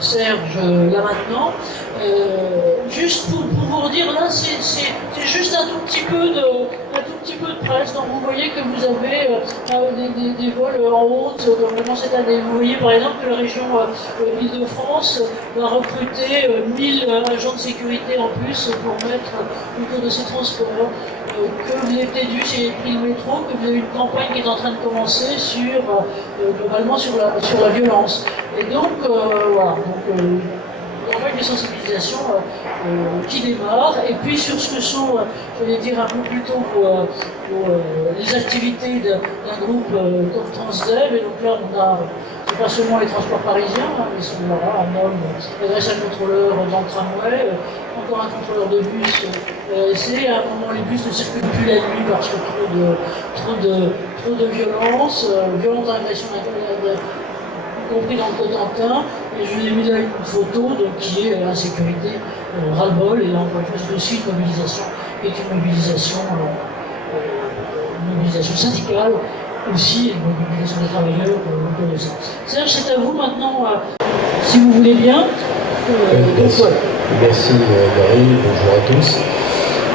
Serge là maintenant. Juste pour vous redire, là c'est juste un tout petit peu de presse. Donc vous voyez que vous avez des vols en haute vraiment cette année. Vous voyez par exemple que la région Île-de-France va recruter 1000 agents de sécurité en plus pour mettre autour de ces transports. Que vous avez peut-être vu chez Pris le métro, que vous avez une campagne qui est en train de commencer sur globalement sur la violence. Et donc voilà. Campagne de sensibilisation qui démarre, et puis sur ce que sont, je vais dire un peu plus tôt, les activités d'un groupe comme Transdev. Et donc là, on a, c'est pas seulement les transports parisiens, hein, ils sont là, un homme, adresse un contrôleur dans le tramway, encore un contrôleur de bus, c'est à un moment les bus ne circulent plus la nuit parce que trop de violence, violente agression, y compris dans le Cotentin. Et je vous ai mis là une photo donc, qui est insécurité, ras-le-bol, et là encore une fois c'est aussi une mobilisation, qui est une mobilisation syndicale, aussi une mobilisation des travailleurs autour de ça. Serge, c'est à vous maintenant, si vous voulez bien. Merci Marie, bonjour à tous.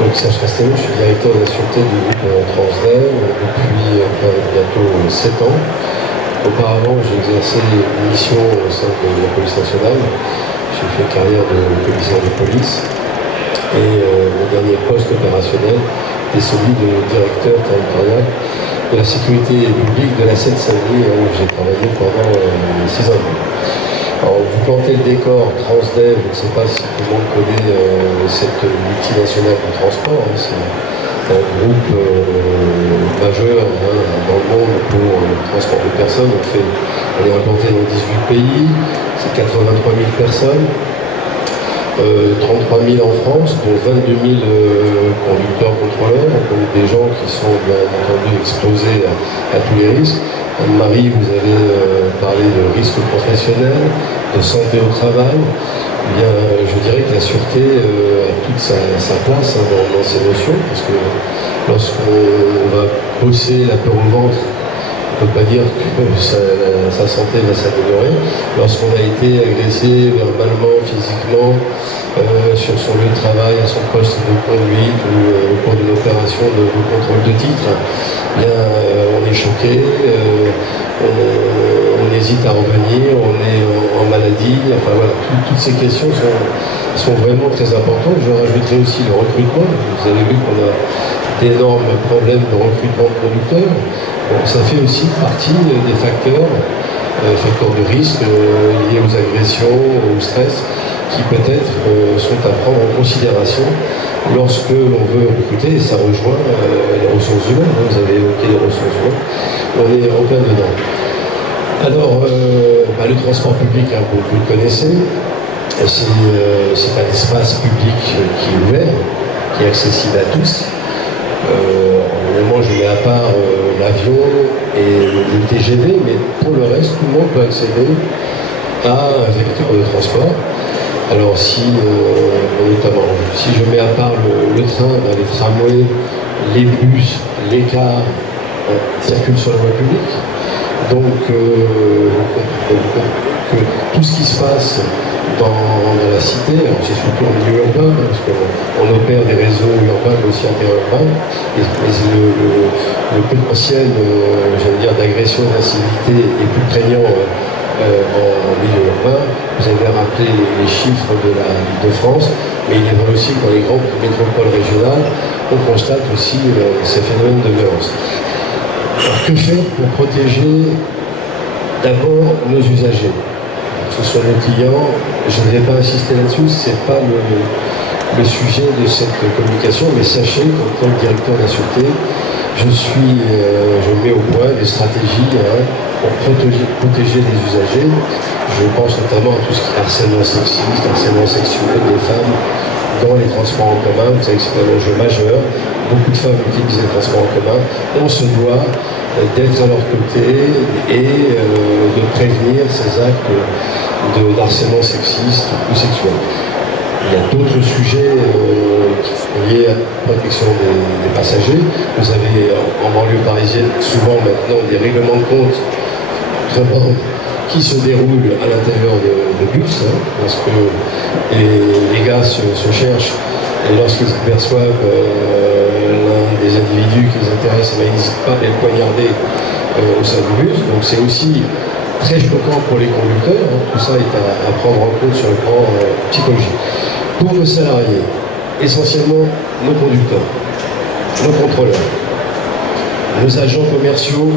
Donc Serge Castello, je suis directeur de la sûreté du groupe Transdev depuis bientôt 7 ans. Auparavant, j'ai exercé une mission au sein de la police nationale. J'ai fait carrière de commissaire de police. Et mon dernier poste opérationnel est celui de directeur territorial de la sécurité publique de la Seine-Saint-Denis, où j'ai travaillé pendant 6 ans. Alors, vous plantez le décor Transdev, je ne sais pas si tout le monde connaît cette multinationale du transport. Hein, c'est un groupe majeur dans le monde pour le transport de personnes. On est implanté dans 18 pays, c'est 83 000 personnes, 33 000 en France, dont 22 000 conducteurs-contrôleurs, donc des gens qui sont bien entendu exposés à tous les risques. Anne-Marie, vous avez parlé de risques professionnels, de santé au travail. Eh bien, je dirais que la sûreté a toute sa place dans ces notions, parce que lorsqu'on va bosser la peur au ventre, on ne peut pas dire que sa santé va s'améliorer. Lorsqu'on a été agressé verbalement, physiquement, sur son lieu de travail, à son poste de conduite ou au cours d'une opération de contrôle de titre, eh bien, on est choqué, on hésite à revenir, on est en maladie. Enfin voilà, toutes ces questions sont vraiment très importantes. Je rajouterai aussi le recrutement. Vous avez vu qu'on a d'énormes problèmes de recrutement de conducteurs. Bon, ça fait aussi partie des facteurs de risque liés aux agressions, au stress, qui peut-être sont à prendre en considération lorsque l'on veut recruter, et ça rejoint les ressources humaines. Vous avez évoqué les ressources humaines, on est en plein dedans. Alors, le transport public, hein, vous le connaissez, c'est un espace public qui est ouvert, qui est accessible à tous. Moi, je mets à part l'avion et le TGV, mais pour le reste, tout le monde peut accéder à un vecteur de transport. Alors, notamment, si je mets à part le train, les tramways, les bus, les cars circulent sur la voie publique. Donc, que tout ce qui se passe dans la cité, c'est surtout en milieu urbain, parce qu'on opère des réseaux urbains mais aussi interurbains, et le potentiel d'agression et d'incivilité est plus prégnant en milieu urbain. Vous avez rappelé les chiffres de l'Île-de-France, mais il est vrai aussi que dans les grandes métropoles régionales, on constate aussi ces phénomènes de violence. Alors, que faire pour protéger d'abord nos usagers? Que ce soit nos clients, je ne vais pas insister là-dessus, ce n'est pas le sujet de cette communication, mais sachez qu'en tant que directeur de la sûreté, je mets au point des stratégies pour protéger les usagers. Je pense notamment à tout ce qui est harcèlement sexiste, harcèlement sexuel des femmes dans les transports en commun. Vous savez que c'est un enjeu majeur. Beaucoup de femmes utilisent les transports en commun. On se doit d'être à leur côté et de prévenir ces actes de harcèlement sexiste ou sexuel. Il y a d'autres sujets liés à la protection des passagers. Vous avez en banlieue parisienne souvent maintenant des règlements de compte qui se déroule à l'intérieur de bus, hein, parce que les gars se cherchent et lorsqu'ils aperçoivent l'un des individus qui les intéressent, ils n'hésitent pas à les poignarder au sein du bus. Donc c'est aussi très choquant pour les conducteurs, hein. Tout ça est à prendre en compte sur le plan psychologique. Pour le salarié, essentiellement nos conducteurs, nos contrôleurs, nos agents commerciaux,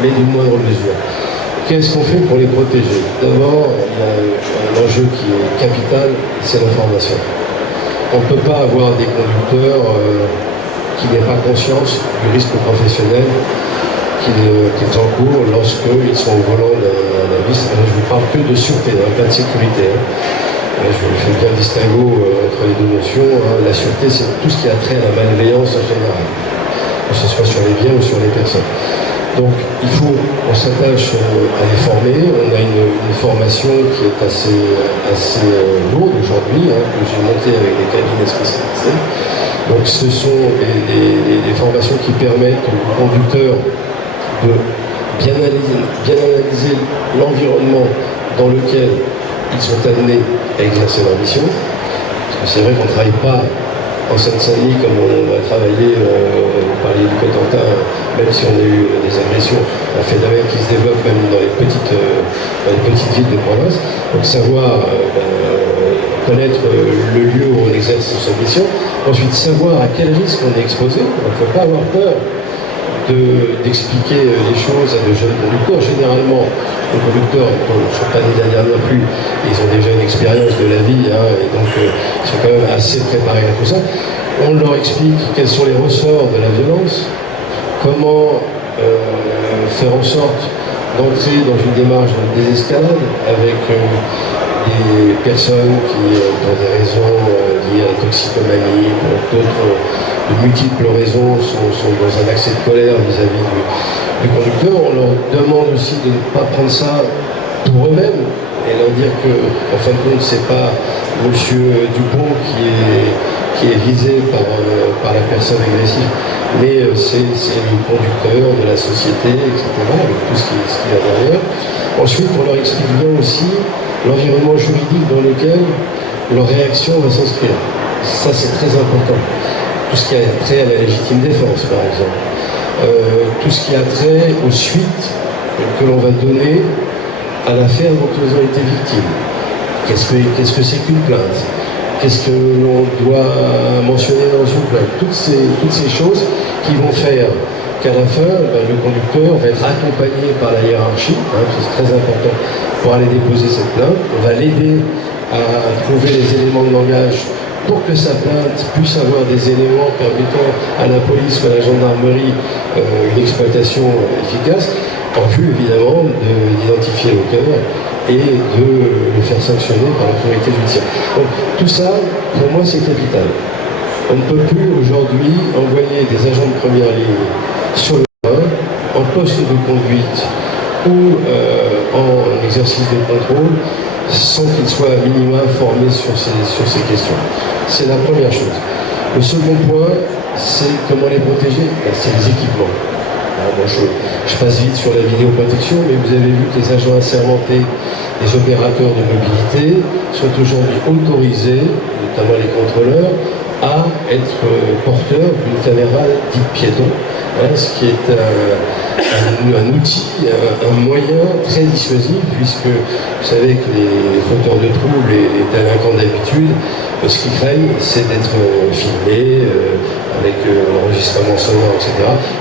mais d'une moindre mesure. Qu'est-ce qu'on fait pour les protéger? D'abord, il y a un enjeu qui est capital, c'est l'information. On ne peut pas avoir des conducteurs qui n'aient pas conscience du risque professionnel qu'ils encourent lorsqu'ils sont au volant d'un bus. Je ne vous parle que de sûreté, hein, pas de sécurité. Hein. Je fais bien le distinguo entre les deux notions. Hein. La sûreté, c'est tout ce qui a trait à la malveillance en général, que ce soit sur les biens ou sur les personnes. Donc il faut qu'on s'attache à les former. On a une formation qui est assez lourde aujourd'hui, hein, que j'ai montée avec des cabinets spécialisés. Donc ce sont des formations qui permettent aux conducteurs de bien analyser l'environnement dans lequel ils sont amenés à exercer leur mission. Parce que c'est vrai qu'on ne travaille pas en Seine-Saint-Denis comme on va travailler, vous parliez du Cotentin, même si on a eu des agressions, un phénomène qui se développe même dans les petites villes de province. Donc savoir connaître le lieu où on exerce sa mission, ensuite savoir à quel risque on est exposé. Il ne faut pas avoir peur d'expliquer les choses à de jeunes conducteurs. Généralement, les conducteurs ne sont pas nés derrière non plus, ils ont déjà une expérience de la vie, hein, et donc ils sont quand même assez préparés à tout ça. On leur explique quels sont les ressorts de la violence, comment faire en sorte d'entrer dans une démarche de désescalade avec des personnes qui, pour des raisons liées à la toxicomanie, pour d'autres de multiples raisons, sont dans un accès de colère vis-à-vis du conducteur. On leur demande aussi de ne pas prendre ça pour eux-mêmes et leur dire que, en fin de compte, c'est pas Monsieur Dupont qui est visé par la personne agressive, mais c'est le conducteur de la société, etc., avec tout ce qui y a derrière. Ensuite, on leur explique bien aussi l'environnement juridique dans lequel leur réaction va s'inscrire. Ça, c'est très important. Tout ce qui a trait à la légitime défense, par exemple. Tout ce qui a trait aux suites que l'on va donner à l'affaire dont ils ont été victimes. Qu'est-ce que c'est qu'une plainte? Qu'est-ce que l'on doit mentionner dans une plainte? Toutes ces choses qui vont faire qu'à la fin, le conducteur va être accompagné par la hiérarchie, hein, c'est très important pour aller déposer cette plainte. On va l'aider à trouver les éléments de langage pour que sa plainte puisse avoir des éléments permettant à la police ou à la gendarmerie une exploitation efficace, en vue évidemment d'identifier l'auteur et de le faire sanctionner par l'autorité judiciaire. Donc tout ça, pour moi, c'est capital. On ne peut plus aujourd'hui envoyer des agents de première ligne sur le terrain, en poste de conduite ou en exercice de contrôle, sans qu'ils soient à minima formés sur ces questions. C'est la première chose. Le second point, c'est comment les protéger. C'est les équipements. Alors, bon, je passe vite sur la vidéoprotection, mais vous avez vu que les agents assermentés, les opérateurs de mobilité, sont aujourd'hui autorisés, notamment les contrôleurs, à être porteurs d'une caméra dite piéton, hein, ce qui est un outil, un moyen très dissuasif, puisque vous savez que les fauteurs de troubles et les délinquants d'habitude, ce qu'ils craignent, c'est d'être filmés avec l'enregistrement sonore, etc.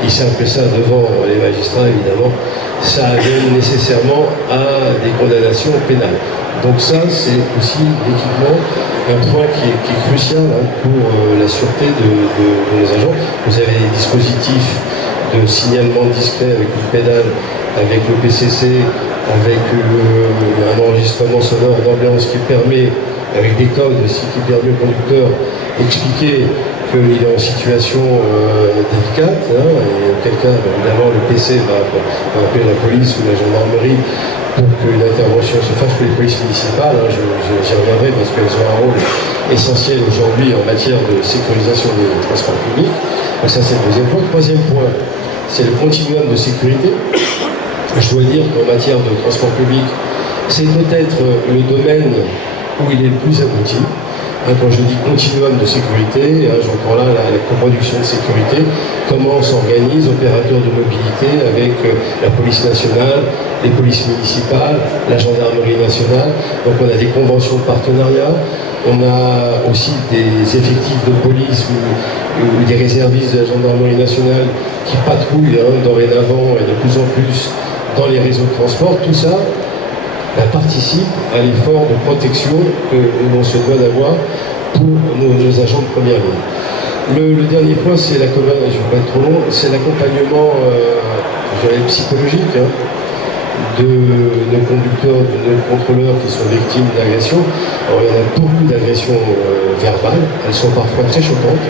Ils savent que ça, devant les magistrats, évidemment, ça amène nécessairement à des condamnations pénales. Donc ça, c'est aussi l'équipement, un point qui est crucial, hein, pour la sûreté de nos agents. Vous avez des dispositifs de signalement discret avec une pédale, avec le PCC, avec un enregistrement sonore d'ambiance qui permet, avec des codes aussi, qui permet au conducteur d'expliquer qu'il est en situation délicate, hein, et auquel cas, évidemment, le PC va appeler la police ou la gendarmerie pour qu'une intervention se fasse pour les polices municipales. Hein, j'y reviendrai parce qu'elles ont un rôle essentiel aujourd'hui en matière de sécurisation des transports publics. Donc ça, c'est le deuxième point. Troisième point, c'est le continuum de sécurité. Je dois dire qu'en matière de transport public, C'est peut-être le domaine où il est le plus abouti. Quand je dis continuum de sécurité, j'entends là la coproduction de sécurité, comment on s'organise, opérateurs de mobilité avec la police nationale, les polices municipales, la gendarmerie nationale. Donc on a des conventions de partenariat, on a aussi des effectifs de police ou des réservistes de la gendarmerie nationale qui patrouillent dorénavant et de plus en plus dans les réseaux de transport. Tout ça participe à l'effort de protection que l'on se doit d'avoir pour nos agents de première ligne. Le dernier point, c'est je ne vais pas être trop long, c'est l'accompagnement psychologique de nos conducteurs, de nos contrôleurs qui sont victimes d'agressions. Alors il y en a beaucoup d'agressions verbales, elles sont parfois très choquantes.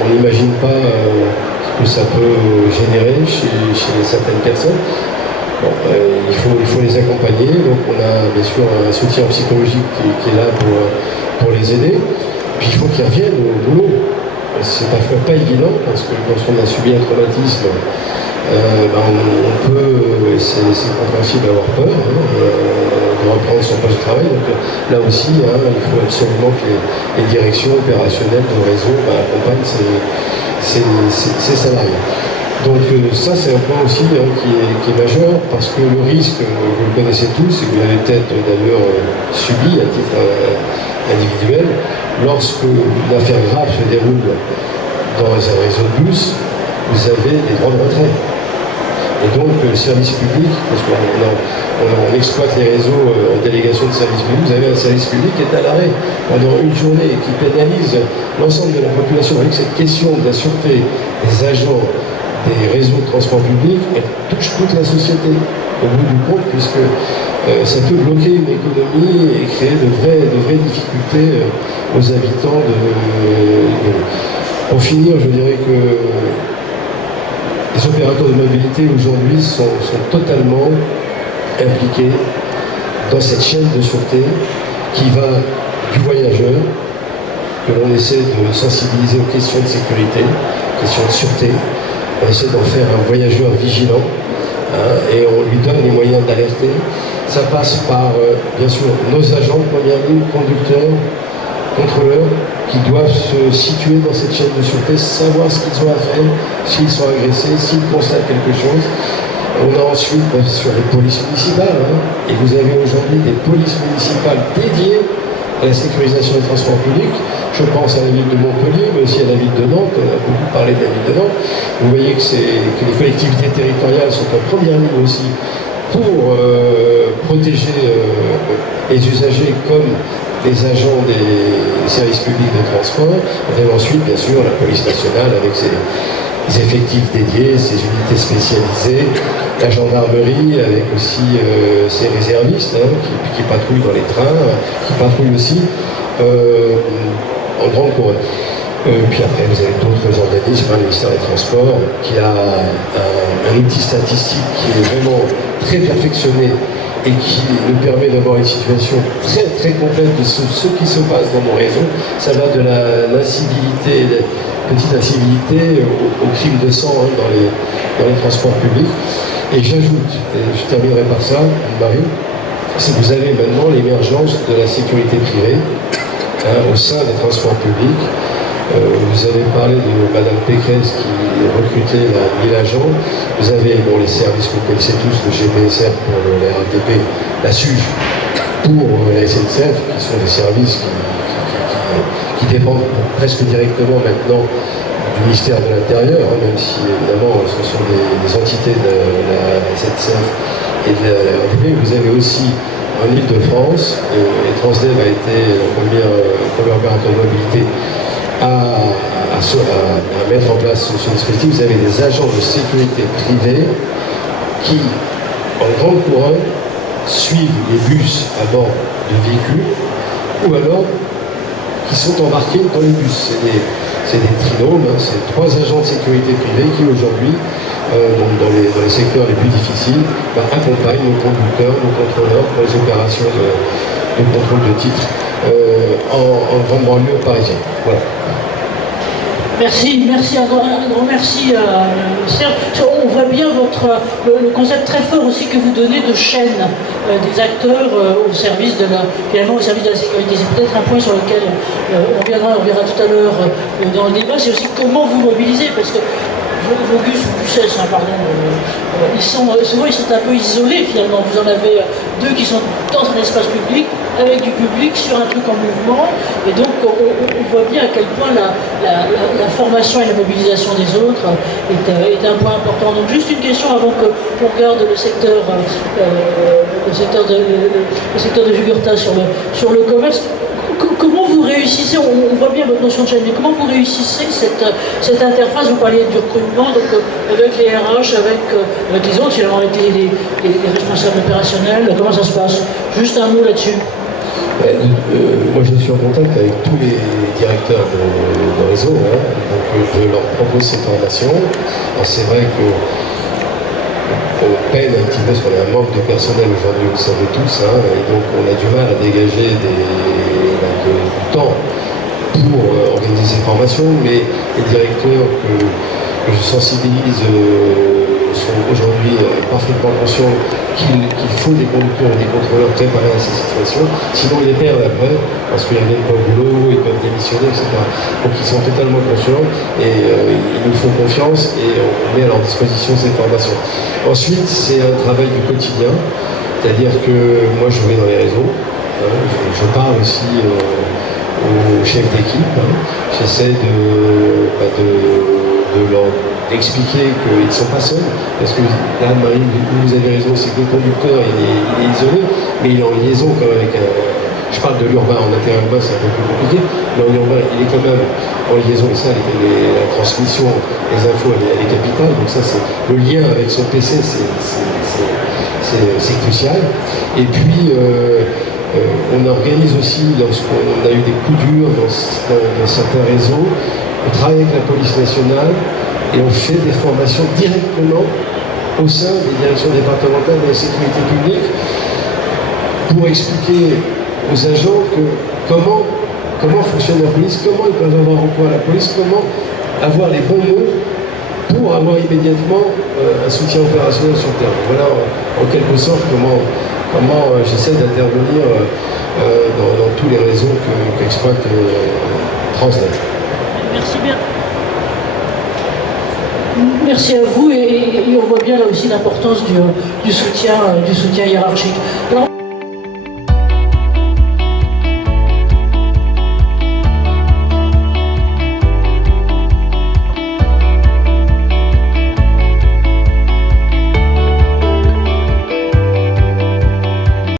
On n'imagine pas ce que ça peut générer chez certaines personnes. Bon, il faut les accompagner, donc on a bien sûr un soutien psychologique qui est là pour les aider. Puis il faut qu'ils reviennent au boulot. C'est parfois pas évident parce que quand on a subi un traumatisme, on peut, c'est compréhensible d'avoir peur de reprendre son poste de travail. Donc là aussi, il faut absolument que les directions opérationnelles de réseau accompagnent ces salariés. Donc ça c'est un point aussi qui est majeur parce que le risque, vous le connaissez tous et que vous l'avez peut-être d'ailleurs subi à titre individuel, lorsque une affaire grave se déroule dans un réseau de bus, vous avez des droits de retrait. Et donc le service public, parce qu'on exploite les réseaux en délégation de service public, vous avez un service public qui est à l'arrêt pendant une journée et qui pénalise l'ensemble de la population. Avec cette question de la sûreté des agents des réseaux de transport public, elle touche toute la société au bout du compte, puisque ça peut bloquer une économie et créer de vraies difficultés aux habitants Pour finir, je dirais que les opérateurs de mobilité aujourd'hui sont totalement impliqués dans cette chaîne de sûreté qui va du voyageur, que l'on essaie de sensibiliser aux questions de sécurité, questions de sûreté. On essaie d'en faire un voyageur vigilant et on lui donne les moyens d'alerter. Ça passe par, bien sûr, nos agents de première ligne, conducteurs, contrôleurs, qui doivent se situer dans cette chaîne de sûreté, savoir ce qu'ils ont à faire, s'ils sont agressés, s'ils constatent quelque chose. On a ensuite, bien sûr, les polices municipales, et vous avez aujourd'hui des polices municipales dédiées à la sécurisation des transports publics. Je pense à la ville de Montpellier, mais aussi à la ville de Nantes. On a beaucoup parlé de la ville de Nantes. Vous voyez que les collectivités territoriales sont en première ligne aussi pour protéger les usagers comme les agents des services publics de transport. On a ensuite, bien sûr, la police nationale avec ses effectifs dédiés, ses unités spécialisées, la gendarmerie avec aussi ses réservistes qui patrouillent dans les trains, qui patrouillent aussi en grande couronne. Puis après, vous avez d'autres organismes, le ministère des Transports, qui a un outil statistique qui est vraiment très perfectionné et qui nous permet d'avoir une situation très très complète de ce qui se passe dans mon réseau. Ça va de l'incivilité, petite incivilité au crime de sang dans les transports publics. Et j'ajoute, et je terminerai par ça, Marie, c'est que vous avez maintenant l'émergence de la sécurité privée au sein des transports publics. Vous avez parlé de Madame Pécresse qui recrutait 1000 agents. Vous avez les services que vous connaissez tous, le GPSR pour la RATP, la SUGE pour la SNCF, qui sont des services qui dépendent presque directement maintenant du ministère de l'Intérieur, même si évidemment ce sont des entités de la SNCF et de la RATP. Vous avez aussi en Ile-de-France, et Transdev a été le premier opérateur de mobilité à mettre en place ce dispositif. Vous avez des agents de sécurité privés qui, en grande couronne, suivent les bus à bord de véhicules ou alors qui sont embarqués dans les bus. C'est des trinômes, c'est 3 agents de sécurité privés qui aujourd'hui, dans les secteurs les plus difficiles, accompagnent nos conducteurs, nos contrôleurs pour les opérations de contrôle de titres en grande banlieue parisienne. Voilà. Merci, un grand merci Serge. On voit bien le concept très fort aussi que vous donnez de chaîne des acteurs au service de finalement au service de la sécurité. C'est peut-être un point sur lequel on verra tout à l'heure dans le débat. C'est aussi comment vous mobilisez, parce que vos Gus ou Gussès, pardon, souvent ils sont un peu isolés finalement. Vous en avez deux qui sont dans un espace public, avec du public, sur un truc en mouvement, et donc on voit bien à quel point la formation et la mobilisation des autres est un point important. Donc juste une question avant qu'on regarde le secteur de Jugurtha sur le commerce. Comment vous réussissez, on voit bien votre notion de chaîne, mais comment vous réussissez cette interface? Vous parliez du recrutement, donc avec les RH, avec les autres, finalement, avec les responsables opérationnels, comment ça se passe? Juste un mot là-dessus. Moi je suis en contact avec tous les directeurs de réseau, donc je leur propose ces formations. Alors c'est vrai que on peine un petit peu, parce qu'on a un manque de personnel aujourd'hui, vous le savez tous, et donc on a du mal à dégager du temps pour organiser ces formations, mais les directeurs que je sensibilise sont aujourd'hui parfaitement conscients qu'il faut des conducteurs et des contrôleurs préparés à ces situations, sinon ils les perdent après, parce qu'ils ne reviennent pas au boulot, ils peuvent démissionner, etc. Donc ils sont totalement conscients et ils nous font confiance et on met à leur disposition ces formations. Ensuite, c'est un travail du quotidien, c'est-à-dire que moi je vais dans les réseaux, je parle aussi aux chefs d'équipe, j'essaie de leur expliquer qu'ils ne sont pas seuls, parce que là, Marie, vous avez raison, c'est que le conducteur il est isolé, mais il est en liaison quand même avec je parle de l'urbain, en interurbain c'est un peu plus compliqué, mais en urbain il est quand même en liaison, et ça, la transmission, les infos, elle est capitale, donc ça c'est le lien avec son PC, c'est crucial. Et puis on organise aussi, lorsqu'on a eu des coups durs dans certains réseaux, on travaille avec la police nationale et on fait des formations directement au sein des directions départementales de la sécurité publique pour expliquer aux agents comment fonctionne la police, comment ils peuvent avoir recours à la police, comment avoir les bons mots pour avoir immédiatement un soutien opérationnel sur le terrain. Voilà en quelque sorte comment j'essaie d'intervenir dans tous les réseaux qu'exploite Transnet. Merci bien. Merci à vous et on voit bien là aussi l'importance du soutien hiérarchique. Alors,